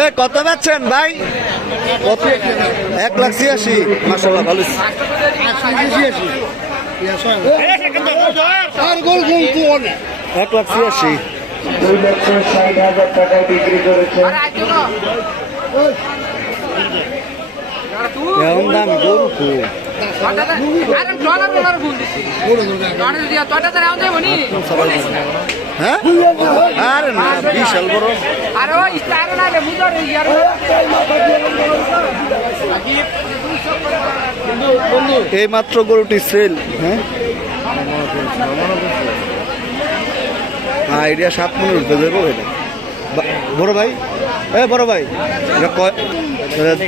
এ কত বেচছেন ভাই? এক লাখ ছিয়াশি। মাসাল্লাহ ভালো এক লাখ ছিয়াশি দুই লক্ষ ষাট হাজার টাকায় বিক্রি করেছে এমন দাম? গরু আরে না বিশাল বড় এই মাত্র গরুটি সেল হ্যাঁ? হ্যাঁ সাত মনে উঠতে দেবো এটা। বড় ভাই? এ বড় ভাই। কয় এটা-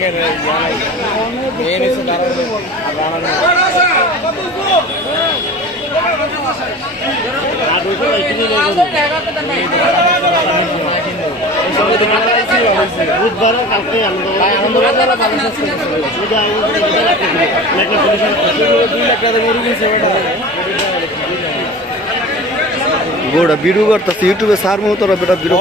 গোটা ভিডিও করতেছে ইউটিউবে সার মতো বেটা করতেছে।